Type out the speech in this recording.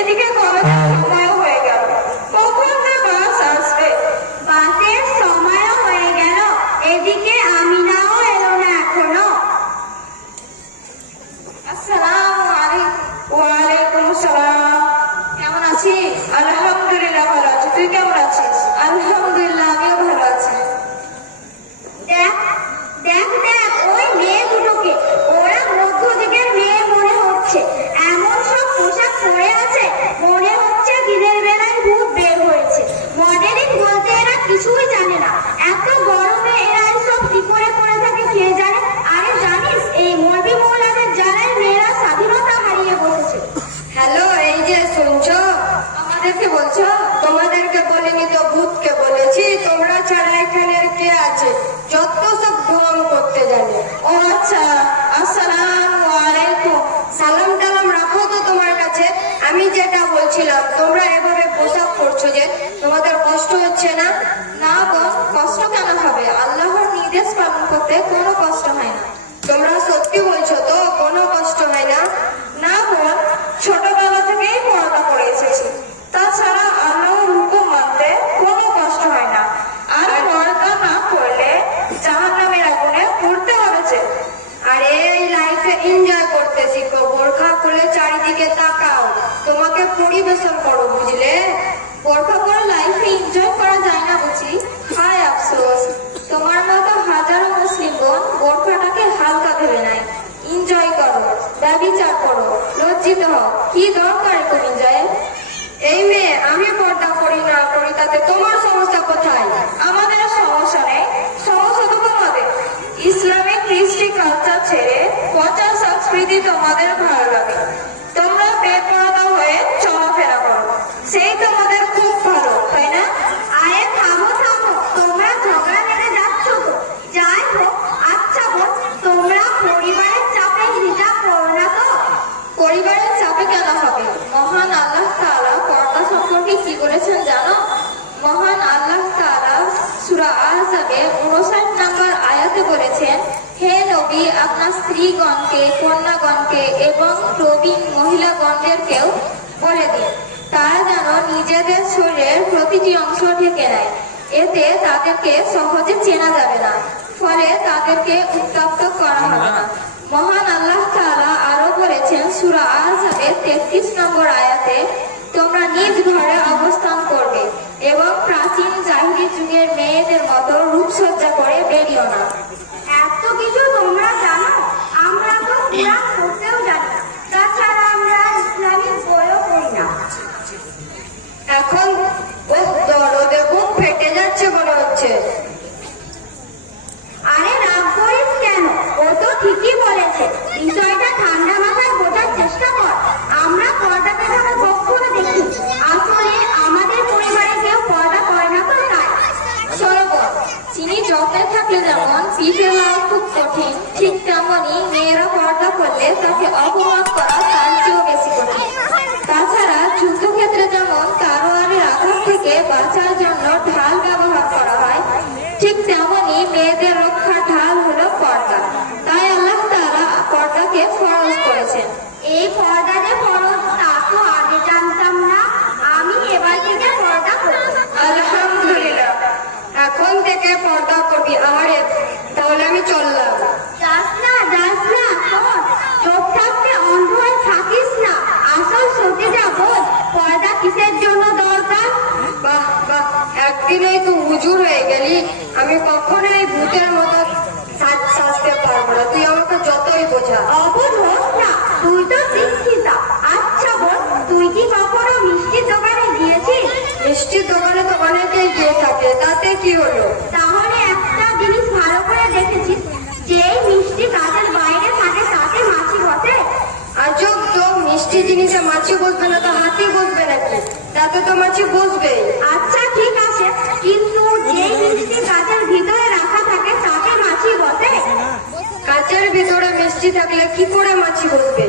এদিকে আছে মনে হচ্ছে দিনের বেলায় ভূত বের হয়েছে। মডেলিং বলতে এরা কিছুই জানে না এত গরমে এরা সব কি করে পরে থাকে কে জানে আরে জানিস এই মরবি মহলাদের জ্বালায় মেয়েরা স্বাধীনতা হারিয়ে বসেছে হ্যালো এই যে শুনছো আমাদেরকে বলছো তোমাদেরকে বলিনি তো ভূতকে বলেছি তোমরা ছাড়া এখানে আর কে আছে যত সব ঢং করতে জানে ও আচ্ছা আসসালামু আলাইকুম সালাম টালাম রাখো তো তোমার কাছে আমি যেটা বলছিলাম, তোমরা এভাবে পোশাক পরছো যে তোমাদের কষ্ট হচ্ছে না? না বস কষ্ট কেন হবে? আল্লাহর নির্দেশ পালন করতে কোনো কষ্ট হয় না। তোমরা সত্যি বলছো তো কোনো কষ্ট হয় না না বোন ছোটবেলা থেকেই পড়াটা করে এসেছি তাছাড়া আল্লাহর হুকুম মানতে কোনো কষ্ট হয় না আর পড়াটা না করলে জাহান নামের আগুনে পড়তে হবে যে আরে এই লাইফে এনজয় করতে শিখো বোরখা খুলে চারিদিকে তাকাও তোমাকে পরিবেশন করো বুঝলে? বোরখা করে লাইফে এনজয় করা যায় না বুঝি? হায় আফসোস। তোমার মতো হাজারো মুসলিম বোন বোরখাটাকে হালকা ভেবে নেয় এনজয় করো, ব্যবিচার করো, লজ্জিত হও। কি দরকার কোন এনজয়ের এই মেয়ে, আমি পর্দা করি না করি, তাতে তোমার সমস্যা কোথায়? আমাদের সমস্যা নেই। সমস্যা তো তোমাদের। ইসলামিক কৃষ্টি কালচার ছেড়ে পচা সংস্কৃতি তোমাদের ভালো লাগে তোমরা বেপরদা হয়ে চলাফেরা করো সেই তোমাদের খুব ভালো তাই না আরে থামো থামো তোমরা ঝগড়া লেগে যাচ্ছ তো যাই হোক আচ্ছা বোন তোমরা পরিবারের চাপে হিজাব করো না তো পরিবারের চাপে কেন হবে? মহান আল্লাহ তাআলা পর্দা সম্পর্কে কি বলেছেন জানো? মহান আল্লাহ তাআলা সূরা আহজাবে 59 নম্বর আয়াতে বলেছেন, হে নবী, আপনার স্ত্রীগণকে, কন্যাগণকে এবং প্রবীণ মহিলাগণদেরকেও বলে দিন। তারা যেন নিজেদের শরীরের প্রতিটি অংশ ঢেকে নেয়। এতে তাদেরকে সহজে চেনা যাবে না। ফলে তাদেরকে উত্তপ্ত করা হবে না। মহান আল্লাহ তাআলা আরও সুরা আহজাবের 33 নম্বর আয়াতে, তোমরা নিজ ঘরে অবস্থান করবে এবং প্রাচীন জাহিরি যুগের মেয়েদের মতো রূপসজ্জা করে বেরিও না। चिंता मनी मेरा पार्टनर कर ले ताकि अब मत कर তুই হুজুর হয়ে গেলি আমি কখনোই ভূতের মতো সাজতে পারব না। তুই আমাকে যতই বোঝা। অবুঝ হোস না তুই তো শিক্ষিতা আচ্ছা বল তুই কি কখনো মিষ্টির দোকানে গিয়েছিস? মিষ্টির দোকানে তো অনেকেই গিয়ে থাকে তাতে কি হলো? তাহলে একটা জিনিস ভালো করে দেখেছিস যেই মিষ্টি গাছের বাইরে থাকে তাতে মাছি বসে আজব তো মিষ্টি জিনিসে মাছি বসবে না তো হাতি বসবে নাকি? তাতে তো মাছি বসবে আচ্ছা ঠিক আছে কিন্তু যে মিষ্টি কাঁচের ভিতরে রাখা থাকে তাকে মাছি বসে কাঁচের ভিতরে মিষ্টি থাকলে কি করে মাছি বসবে